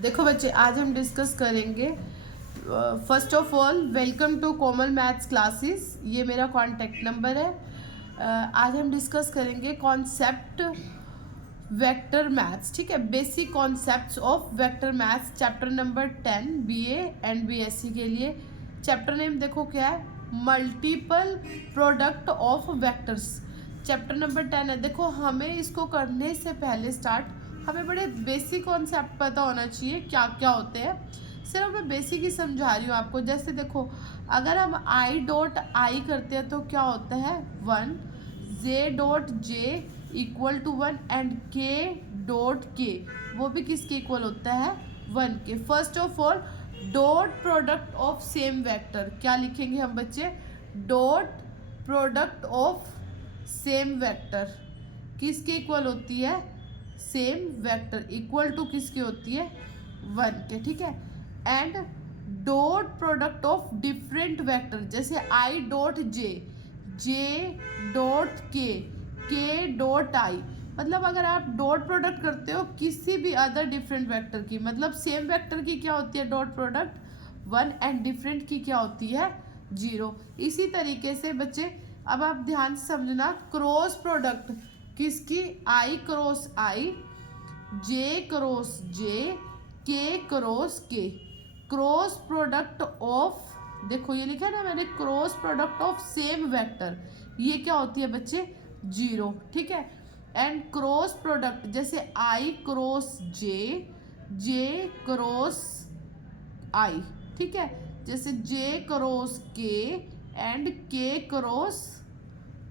देखो बच्चे, आज हम डिस्कस करेंगे first of all welcome to Komal maths classes. ये मेरा कॉन्टैक्ट नंबर है। आज हम डिस्कस करेंगे कॉन्सेप्ट वेक्टर मैथ्स। ठीक है, basic concepts of vector maths, chapter number 10 BA and BSc के लिए। चैप्टर नेम देखो क्या है, multiple product of vectors. Chapter number 10 है। देखो, हमें इसको करने से पहले हमें बड़े बेसिक कॉन्सेप्ट पता होना चाहिए क्या क्या होते हैं। सिर्फ मैं बेसिक ही समझा रही हूँ आपको। जैसे देखो, अगर हम आई डॉट आई करते हैं तो क्या होता है 1, J dot J equal to 1 and K dot K वो भी किसके इक्वल होता है 1 के। First of all dot product of same vector क्या लिखेंगे हम बच्चे, dot product of same vector किसके इक्वल होती है, सेम वेक्टर इक्वल टू किसकी होती है 1 के। ठीक है, and dot product of different vector जैसे I dot J, J dot K dot I. मतलब अगर आप डॉट प्रोडक्ट करते हो किसी भी अदर डिफरेंट वेक्टर की, मतलब सेम वेक्टर की क्या होती है डॉट प्रोडक्ट 1 एंड डिफरेंट की क्या होती है 0। इसी तरीके से बच्चे अब आप ध्यान से समझना, क्रॉस प्रोडक्ट किसकी, आई क्रॉस आई, जे क्रॉस जे, के क्रॉस के। क्रॉस प्रोडक्ट ऑफ, देखो ये लिखा है ना मैंने, cross product of same vector, ये क्या होती है बच्चे 0। ठीक है, एंड क्रॉस प्रोडक्ट जैसे आई क्रॉस जे, जे क्रॉस आई। ठीक है, जैसे जे क्रॉस के एंड के क्रॉस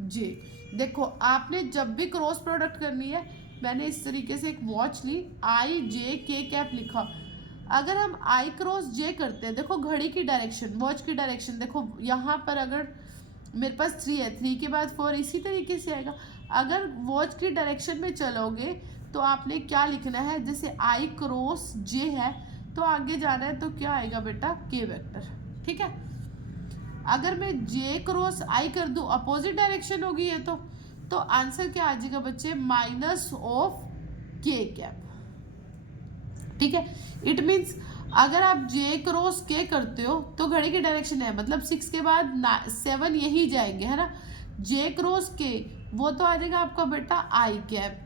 जे। देखो आपने जब भी क्रॉस प्रोडक्ट करनी है, मैंने इस तरीके से एक वॉच ली, आई जे के कैप लिखा। अगर हम आई क्रॉस जे करते हैं, देखो घड़ी की डायरेक्शन, वॉच की डायरेक्शन, देखो यहाँ पर अगर मेरे पास 3 है, 3 के बाद 4 इसी तरीके से आएगा। अगर वॉच की डायरेक्शन में चलोगे तो आपने क्या लिखना है, जैसे आई क्रॉस जे है तो आगे जाना है तो क्या आएगा बेटा के वेक्टर। ठीक है, अगर मैं जे क्रॉस आई कर दूं अपोजिट डायरेक्शन होगी ये तो आंसर क्या आ जाएगा बच्चे, माइनस ऑफ के कैप। ठीक है, इट मीन्स अगर आप जे क्रॉस के करते हो तो घड़ी की डायरेक्शन है, मतलब 6 के बाद 7 यही जाएंगे, है ना। जे क्रॉस के वो तो आ जाएगा आपका बेटा आई कैप।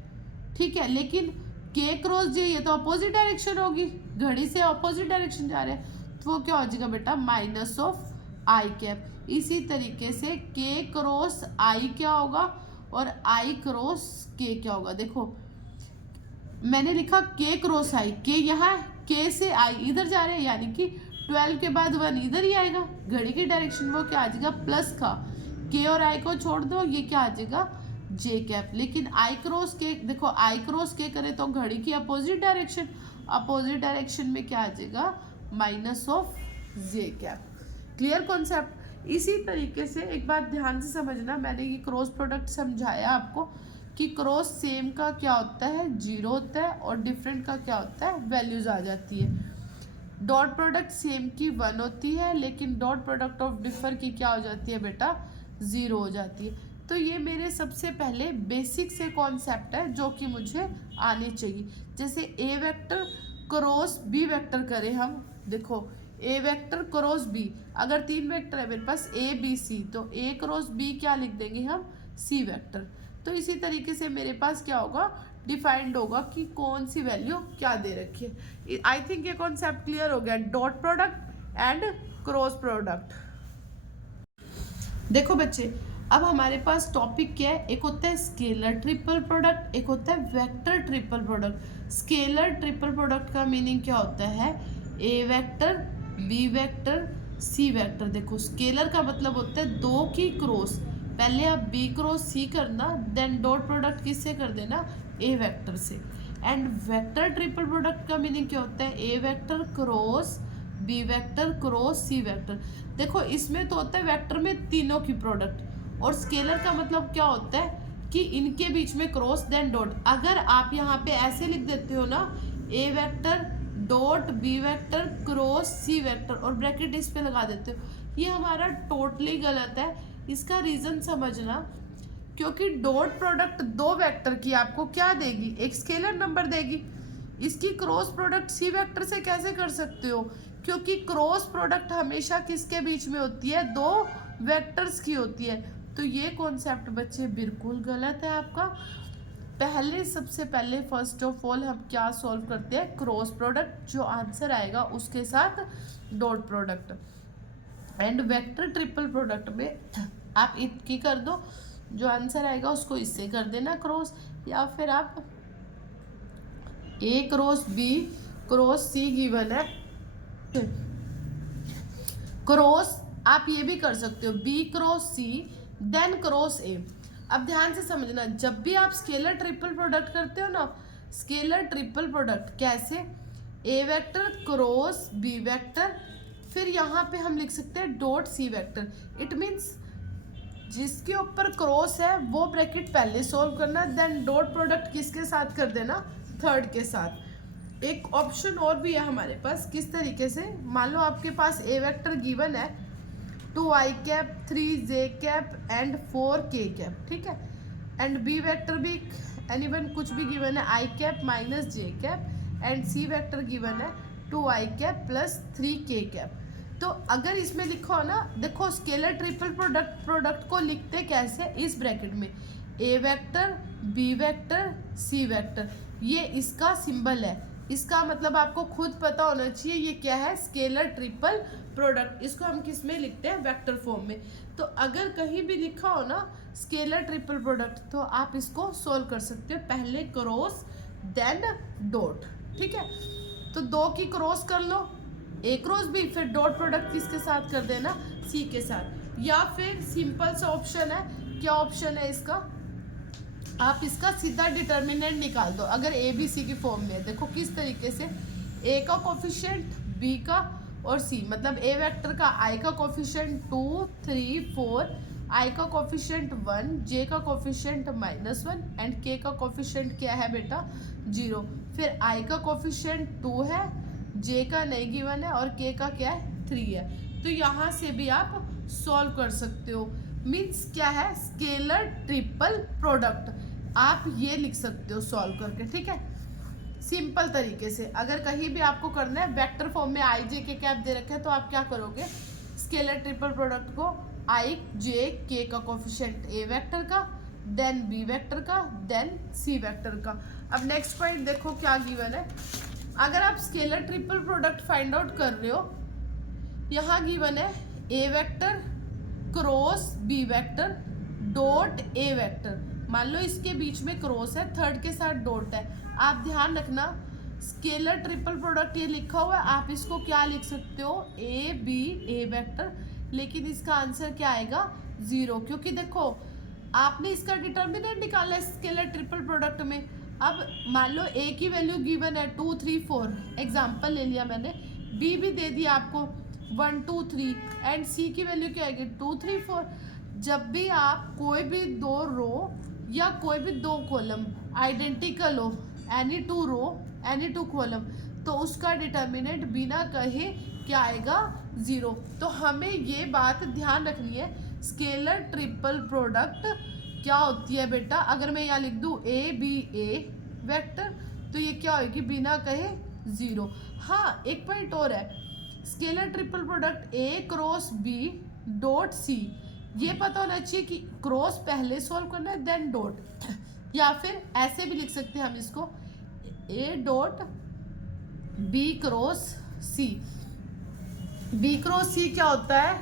ठीक है, लेकिन के क्रॉस जे ये तो अपोजिट डायरेक्शन होगी, घड़ी से अपोजिट डायरेक्शन जा रहे हैं, तो वो क्या हो जाएगा बेटा माइनस ऑफ आई कैप। इसी तरीके से के क्रॉस आई क्या होगा और आई क्रॉस के क्या होगा। देखो मैंने लिखा के क्रॉस आई, के यहाँ के से आई इधर जा रहे हैं, यानी कि 12 के बाद 1 इधर ही आएगा, घड़ी की डायरेक्शन वो क्या आ जाएगा प्लस का, के और आई को छोड़ दो ये क्या आ जाएगा जे कैप। लेकिन आई क्रॉस के, देखो आई क्रॉस के करे तो घड़ी की अपोजिट डायरेक्शन, अपोजिट डायरेक्शन में क्या आ जाएगा minus of J cap. Clear concept. इसी तरीके से एक बात ध्यान से समझना, मैंने ये क्रॉस प्रोडक्ट समझाया आपको कि क्रॉस सेम का क्या होता है 0 होता है और डिफरेंट का क्या होता है वैल्यूज आ जाती है। डॉट प्रोडक्ट सेम की 1 होती है, लेकिन डॉट प्रोडक्ट ऑफ डिफर की क्या हो जाती है बेटा 0 हो जाती है। तो ये मेरे सबसे पहले बेसिक से कॉन्सेप्ट है जो कि मुझे आने चाहिए। जैसे ए वेक्टर क्रॉस बी वेक्टर करें हम, देखो ए वेक्टर क्रॉस बी, अगर 3 वेक्टर है मेरे पास ए बी सी तो ए क्रॉस बी क्या लिख देंगे हम सी वेक्टर। तो इसी तरीके से मेरे पास क्या होगा डिफाइंड होगा कि कौन सी वैल्यू क्या दे रखी है। आई थिंक ये कॉन्सेप्ट क्लियर हो गया, dot product and cross product. देखो बच्चे, अब हमारे पास टॉपिक क्या है, एक होता है स्केलर ट्रिपल प्रोडक्ट, एक होता है vector triple product. Scalar triple product का मीनिंग क्या होता है, A vector B vector C vector. देखो स्केलर का मतलब होता है 2 की क्रॉस, पहले आप बी क्रॉस सी करना, देन डॉट प्रोडक्ट किससे कर देना ए वेक्टर से। एंड वेक्टर ट्रिपल प्रोडक्ट का मीनिंग क्या होता है, A vector cross B vector cross C vector. देखो इसमें तो होता है वेक्टर में तीनों की प्रोडक्ट, और स्केलर का मतलब क्या होता है कि इनके बीच में क्रॉस देन डॉट। अगर आप यहाँ पे ऐसे लिख देते हो ना, A vector dot B vector cross C vector और ब्रैकेट इस पे लगा देते हो, ये हमारा टोटली गलत है। इसका रीजन समझना, क्योंकि डॉट प्रोडक्ट 2 वेक्टर की आपको क्या देगी, एक स्केलर नंबर देगी। इसकी क्रॉस प्रोडक्ट सी वेक्टर से कैसे कर सकते हो, क्योंकि क्रॉस प्रोडक्ट हमेशा किसके बीच में होती है, दो वेक्टर्स की होती है। तो ये कॉन्सेप्ट बच्चे बिल्कुल गलत है आपका। सबसे पहले फर्स्ट ऑफ ऑल हम क्या सॉल्व करते हैं, क्रॉस प्रोडक्ट, जो आंसर आएगा उसके साथ dot product. And vector triple product में आप इसकी कर दो, जो आंसर आएगा उसको इससे कर देना क्रॉस, या फिर आप A cross B cross C given है, क्रॉस आप ये भी कर सकते हो B cross C then cross A. अब ध्यान से समझना, जब भी आप स्केलर ट्रिपल प्रोडक्ट करते हो ना, स्केलर ट्रिपल प्रोडक्ट कैसे, A vector cross B vector, फिर यहाँ पे हम लिख सकते हैं dot C vector. It means जिसके ऊपर क्रॉस है वो ब्रैकेट पहले सॉल्व करना, देन डॉट प्रोडक्ट किसके साथ कर देना, थर्ड के साथ। एक ऑप्शन और भी है हमारे पास, किस तरीके से, मान लो आपके पास ए वेक्टर गिवन है 2i cap 3j cap and 4k cap, ठीक है, एंड बी वेक्टर भी एनीवन कुछ भी गिवन है i cap minus j cap, and C vector given है 2i cap plus 3k cap. तो अगर इसमें लिखो ना, देखो स्केलर ट्रिपल प्रोडक्ट को लिखते कैसे, इस ब्रैकेट में A vector B vector C vector, ये इसका सिंबल है, इसका मतलब आपको खुद पता होना चाहिए ये क्या है, स्केलर ट्रिपल प्रोडक्ट। इसको हम किस में लिखते हैं, वेक्टर फॉर्म में। तो अगर कहीं भी लिखा हो ना स्केलर ट्रिपल प्रोडक्ट, तो आप इसको सोल्व कर सकते हो, पहले क्रॉस देन डॉट, ठीक है। तो दो की क्रॉस कर लो, ए क्रॉस बी, फिर डॉट प्रोडक्ट किसके साथ कर देना, सी के साथ। या फिर सिंपल सा ऑप्शन है, क्या ऑप्शन है इसका, आप इसका सीधा डिटर्मिनेंट निकाल दो, अगर ए बी सी की फॉर्म में है। देखो किस तरीके से, ए का कोफिशिएंट बी का और सी, मतलब ए वेक्टर का आई का कोफिशिएंट 2 3 4, आई का कोफिशिएंट 1, जे का कोफिशिएंट -1 एंड के का कोफिशिएंट क्या है बेटा 0। फिर आई का कोफिशिएंट 2 है, जे का नहीं गिवन है और के का क्या है 3 है। तो यहाँ से भी आप सॉल्व कर सकते हो। मीन्स क्या है, स्केलर ट्रिपल प्रोडक्ट, आप ये लिख सकते हो सॉल्व करके, ठीक है, सिंपल तरीके से। अगर कहीं भी आपको करना है वेक्टर फॉर्म में आई जे के कैप दे रखे हैं, तो आप क्या करोगे, स्केलर ट्रिपल प्रोडक्ट को आई जे के का कोफिशिएंट ए वेक्टर का, देन बी वेक्टर का, देन सी वेक्टर का। अब नेक्स्ट पॉइंट देखो क्या गिवन है, अगर आप scalar triple product find out कर रहे हो, यहाँ गिवन है A vector cross B vector dot A vector, मान लो इसके बीच में क्रॉस है, थर्ड के साथ डॉट है। आप ध्यान रखना, स्केलर ट्रिपल प्रोडक्ट ये लिखा हुआ है, आप इसको क्या लिख सकते हो, ए बी ए वेक्टर, लेकिन इसका आंसर क्या आएगा 0, क्योंकि देखो आपने इसका डिटर्मिनेंट निकाला है स्केलर ट्रिपल प्रोडक्ट में। अब मान लो ए की वैल्यू गिवन है 2 3 4, एग्जाम्पल ले लिया मैंने, बी भी दे दिया आपको 1 2 3, एंड सी की वैल्यू क्या आएगी 2 3 4। जब भी आप कोई भी दो रो या कोई भी दो कॉलम आइडेंटिकल हो, एनी टू रो एनी टू कॉलम, तो उसका डिटर्मिनेंट बिना कहे क्या आएगा 0। तो हमें ये बात ध्यान रखनी है, स्केलर ट्रिपल प्रोडक्ट क्या होती है बेटा, अगर मैं यहाँ लिख दूँ ए बी ए वेक्टर, तो ये क्या होगी, बिना कहे 0। हाँ एक पॉइंट और है, scalar triple product A cross B dot C, ये पता होना चाहिए कि क्रॉस पहले सॉल्व करना है देन डॉट, या फिर ऐसे भी लिख सकते हैं हम इसको, A dot B cross C. B cross C क्या होता है,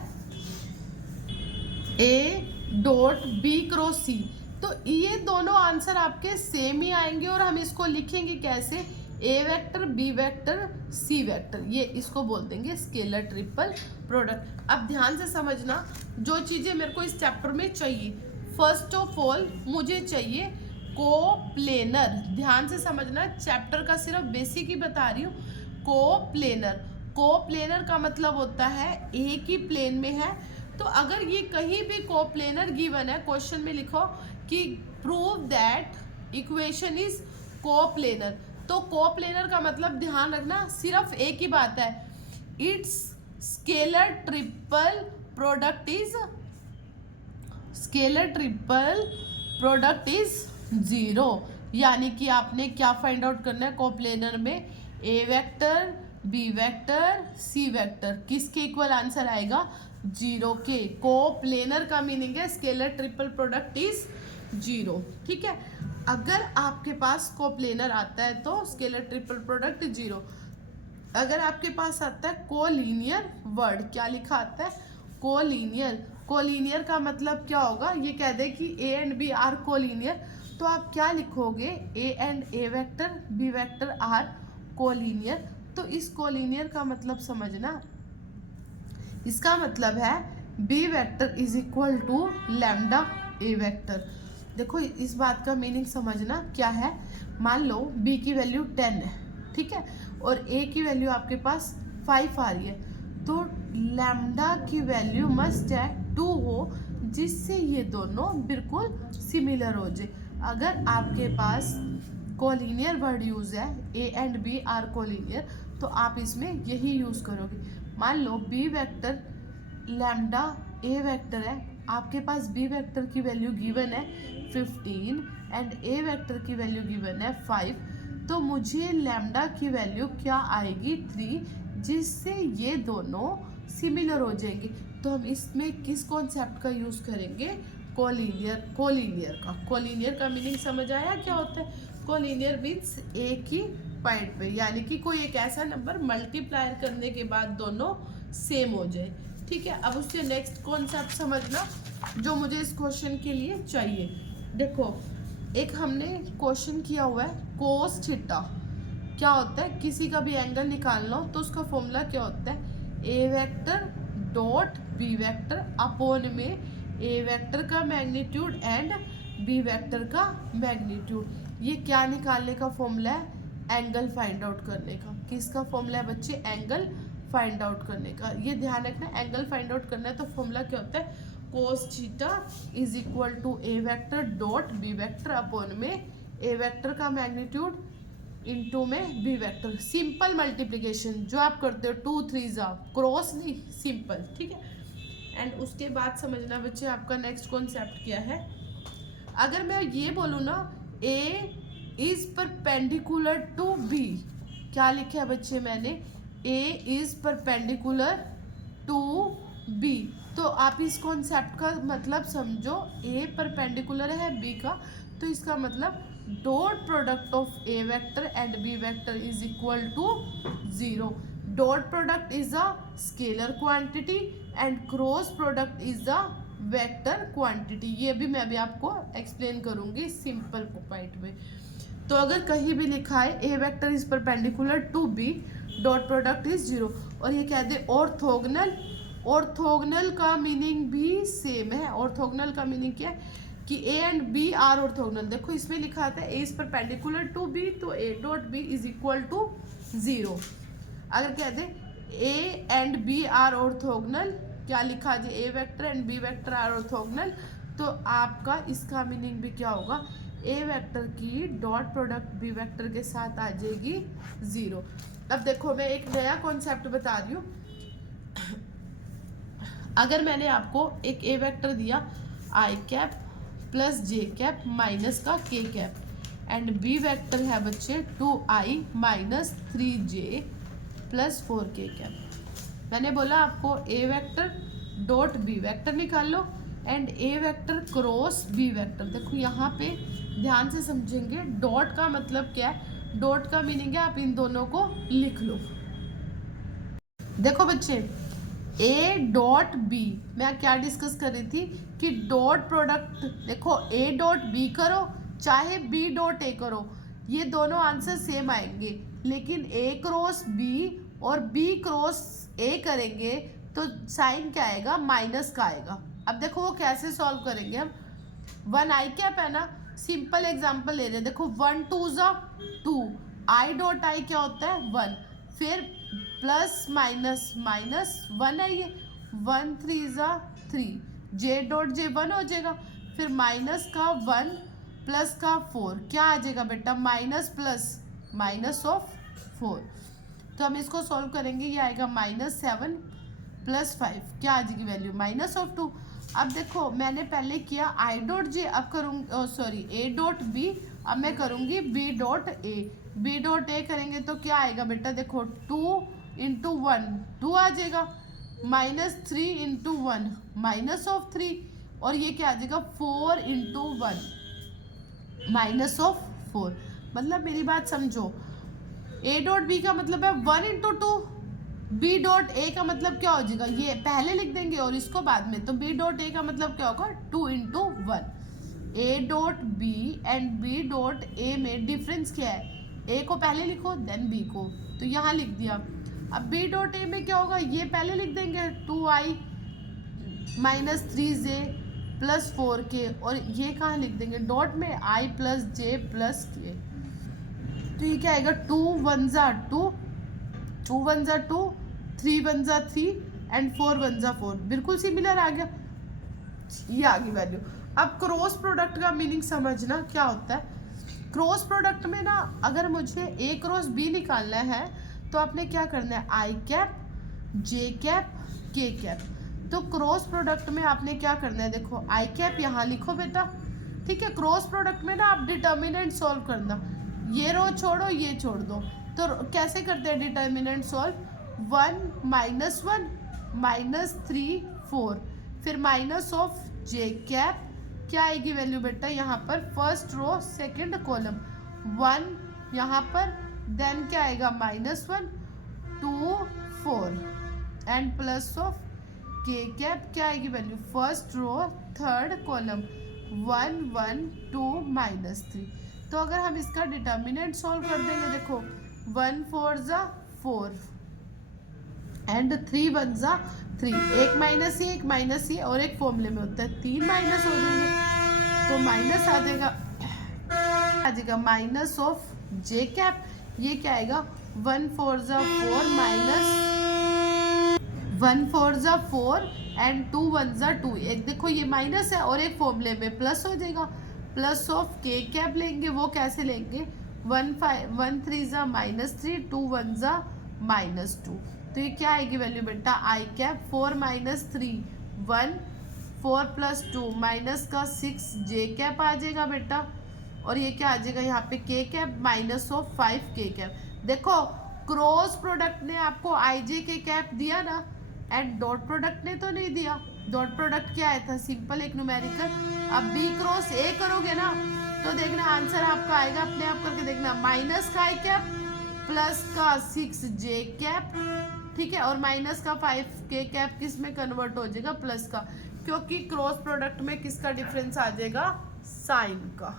A dot B cross C. तो ये दोनों आंसर आपके सेम ही आएंगे, और हम इसको लिखेंगे कैसे, A vector B vector C vector, ये इसको बोल देंगे स्केलर ट्रिपल प्रोडक्ट। अब ध्यान से समझना, जो चीज़ें मेरे को इस चैप्टर में चाहिए, फर्स्ट ऑफ ऑल मुझे चाहिए कोप्लेनर। ध्यान से समझना, चैप्टर का सिर्फ बेसिक ही बता रही हूँ। कोप्लेनर, कोप्लेनर का मतलब होता है एक ही प्लेन में है। तो अगर ये कहीं भी कोप्लेनर गिवन है, क्वेश्चन में लिखो कि prove that equation is coplanar, तो कोप्लेनर का मतलब ध्यान रखना सिर्फ एक ही बात है, it's scalar triple product is, scalar triple product is 0। यानी कि आपने क्या फाइंड आउट करना है कोप्लेनर में, A vector, B vector, C vector, किसके इक्वल आंसर आएगा, 0 के। कोप्लेनर का मीनिंग है स्केलर ट्रिपल प्रोडक्ट इज 0, ठीक है। अगर आपके पास कोप्लेनर आता है तो स्केलर ट्रिपल प्रोडक्ट 0। अगर आपके पास आता है कोलिनियर वर्ड, क्या लिखा आता है, कोलिनियर। कोलिनियर का मतलब क्या होगा, ये कह दे कि A and B are collinear, तो आप क्या लिखोगे, A and A vector, B vector are collinear. तो इस कोलिनियर का मतलब समझना, इसका मतलब है B vector is equal to lambda A vector. देखो इस बात का मीनिंग समझना क्या है, मान लो बी की वैल्यू 10 है, ठीक है, और ए की वैल्यू आपके पास 5 आ रही है, तो लैम्डा की वैल्यू मस्ट है 2 हो, जिससे ये दोनों बिल्कुल सिमिलर हो जाए। अगर आपके पास कोलिनियर वर्ड यूज है, A and B are collinear, तो आप इसमें यही यूज करोगे। मान लो B vector lambda A vector है, आपके पास बी वेक्टर की वैल्यू गिवन है 15 एंड ए वेक्टर की वैल्यू गिवन है 5, तो मुझे लैम्डा की वैल्यू क्या आएगी 3, जिससे ये दोनों सिमिलर हो जाएंगे। तो हम इसमें किस कॉन्सेप्ट का यूज करेंगे, कोलिनियर का। कोलिनियर का मीनिंग समझ आया क्या होता है, कोलिनियर मीन्स एक ही पॉइंट पे, यानी कि कोई एक ऐसा नंबर मल्टीप्लाई करने के बाद दोनों सेम हो जाए, ठीक है। अब उससे नेक्स्ट कॉन्सेप्ट समझना जो मुझे इस क्वेश्चन के लिए चाहिए। देखो एक हमने क्वेश्चन किया हुआ है कोस थीटा, क्या होता है, किसी का भी एंगल निकाल लो तो उसका फॉर्मूला क्या होता है, A vector dot B vector upon में ए वेक्टर का मैग्नीट्यूड एंड बी वेक्टर का मैग्नीट्यूड। ये क्या निकालने का फॉर्मूला है, एंगल फाइंड आउट करने का। किसका फॉर्मूला है बच्चे, एंगल फाइंड आउट करने का। ये ध्यान रखना, एंगल फाइंड आउट करना है तो फॉर्मूला क्या होता है, cos theta is equal to A vector dot B vector upon में ए वेक्टर का मैग्नीट्यूड इनटू में बी वेक्टर। सिंपल मल्टीप्लिकेशन जो आप करते हो 2 3 जा, क्रॉस नहीं, सिंपल, ठीक है। एंड उसके बाद समझना बच्चे आपका नेक्स्ट कॉन्सेप्ट क्या है। अगर मैं ये बोलूँ ना ए इज परपेंडिकुलर टू बी, क्या लिखा है बच्चे मैंने, ए इज परपेंडिकुलर टू बी, तो आप इस कॉन्सेप्ट का मतलब समझो, ए परपेंडिकुलर है बी का, तो इसका मतलब dot product of A vector and B vector is equal to 0। Dot product is a scalar quantity and cross product is a vector quantity. ये भी मैं अभी आपको एक्सप्लेन करूंगी सिंपल पॉइंट में। तो अगर कहीं भी लिखा है A vector is perpendicular to B, dot product is 0, और ये कह दे ऑर्थोगोनल, ऑर्थोगोनल का मीनिंग भी सेम है। ऑर्थोगोनल का मीनिंग क्या है कि A and B are orthogonal. देखो इसमें लिखा आता है A is perpendicular to B, तो A dot B is equal to 0। अगर कह दे A and B are orthogonal, क्या लिखा जाए, A vector and B vector are orthogonal, तो आपका इसका मीनिंग भी क्या होगा, ए वेक्टर की डॉट प्रोडक्ट बी वेक्टर के साथ आ जाएगी 0। अब देखो मैं एक नया कॉन्सेप्ट बता रही हूँ। अगर मैंने आपको एक ए वेक्टर दिया आई कैप प्लस जे कैप माइनस का के कैप, एंड बी वेक्टर है बच्चे 2i minus 3j plus 4k cap. मैंने बोला आपको A vector dot B vector निकाल लो and A vector cross B vector. देखो यहाँ पे ध्यान से समझेंगे, डॉट का मतलब क्या है, डॉट का मीनिंग है आप इन दोनों को लिख लो। देखो बच्चे ए डॉट बी, मैं क्या डिस्कस कर रही थी कि डॉट प्रोडक्ट, देखो ए डॉट बी करो चाहे बी डॉट ए करो, ये दोनों आंसर सेम आएंगे, लेकिन ए क्रॉस बी और बी क्रॉस ए करेंगे तो साइन क्या आएगा, माइनस का आएगा। अब देखो वो कैसे सॉल्व करेंगे हम, 1i कैप है ना, सिंपल एग्जांपल ले रहे हैं। देखो 1 2 जा 2, आई डॉट आई क्या होता है 1, फिर प्लस माइनस माइनस 1 है, ये 1 3 जा 3, जे डॉट जे 1 हो जाएगा, फिर माइनस का 1 प्लस का 4, क्या आ जाएगा बेटा, माइनस प्लस माइनस ऑफ 4। तो हम इसको सॉल्व करेंगे, ये आएगा -7 प्लस 5, क्या आ जाएगी वैल्यू, माइनस ऑफ 2। अब देखो मैंने पहले किया आई डॉट जे, अब करूँगी सॉरी ए डॉट बी अब मैं करूँगी B dot A. B dot A करेंगे तो क्या आएगा बेटा, देखो 2 इंटू 1 2 आ जाएगा, -3 इंटू 1 -3, और ये क्या आ जाएगा 4 इंटू 1 -4। मतलब मेरी बात समझो, ए डॉट बी का मतलब है 1 इंटू 2, बी डॉट ए का मतलब क्या हो जाएगा, ये पहले लिख देंगे और इसको बाद में, तो बी डॉट ए का मतलब क्या होगा 2 into 1। A dot B and B dot A में डिफरेंस क्या है, ए को पहले लिखो देन बी को, तो यहाँ लिख दिया। अब बी डॉट ए में क्या होगा, ये पहले लिख देंगे 2i -3j प्लस 4k, और ये कहाँ लिख देंगे डॉट में i plus j plus k। तो ये क्या आएगा 2 1 जा 2, 2 1 जा 2, 3 1 जा 3 एंड 4 1 जा 4, बिल्कुल सिमिलर आ गया, ये आ गई वैल्यू। अब क्रॉस प्रोडक्ट का मीनिंग समझना क्या होता है। क्रॉस प्रोडक्ट में ना अगर मुझे ए क्रॉस बी निकालना है तो आपने क्या करना है, आई कैप जे कैप के कैप। तो क्रॉस प्रोडक्ट में आपने क्या करना है, देखो आई कैप यहाँ लिखो बेटा, ठीक है। क्रॉस प्रोडक्ट में ना आप डिटर्मिनेंट सॉल्व करना, ये रो छोड़ो ये छोड़ दो, तो कैसे करते हैं डिटर्मिनेंट सॉल्व, 1 -1 -3 4, फिर माइनस ऑफ जे कैप, क्या आएगी वैल्यू बेटा यहाँ पर फर्स्ट रो सेकंड कॉलम 1 यहाँ पर, देन क्या आएगा -1 2 4 and plus of K cap, क्या आएगी value first row third column 1 1 2 -3। तो अगर हम इसका डिटर्मिनेंट सॉल्व कर देंगे, देखो 1 4 जा 4 एंड 3 1 जा 3, एक माइनस ये और एक फॉर्मूले में होता है 3 माइनस हो जाएंगे, तो माइनस आ जाएगा माइनस ऑफ जे कैप, ये क्या आएगा 1 4 जा 4 1 4 जा 4 एंड 2 1 जा 2, एक देखो ये माइनस है और एक फॉर्मूले में प्लस हो जाएगा, प्लस ऑफ के कैप लेंगे, वो कैसे लेंगे 1 3 जा -3 2 1 जा -2, तो ये क्या आएगी वैल्यू बेटा आई कैप 4 -3 1 4 + 2 माइनस का 6 जे कैप आ जाएगा बेटा, और ये क्या आ जाएगा यहाँ पे के कैप -5 के कैप। देखो क्रॉस प्रोडक्ट ने आपको आई जे के कैप दिया ना, एंड डॉट प्रोडक्ट ने तो नहीं दिया। डॉट प्रोडक्ट क्या आया था, सिंपल एक न्यूमेरिकल। अब बी क्रॉस ए करोगे ना तो देखना आंसर आपका आएगा, अपने आप करके देखना, माइनस का आई कैप प्लस का 6 जे कैप, ठीक है, और माइनस का 5 के कैप किस में कन्वर्ट हो जाएगा प्लस का, क्योंकि क्रॉस प्रोडक्ट में किसका डिफरेंस आ जाएगा, साइन का।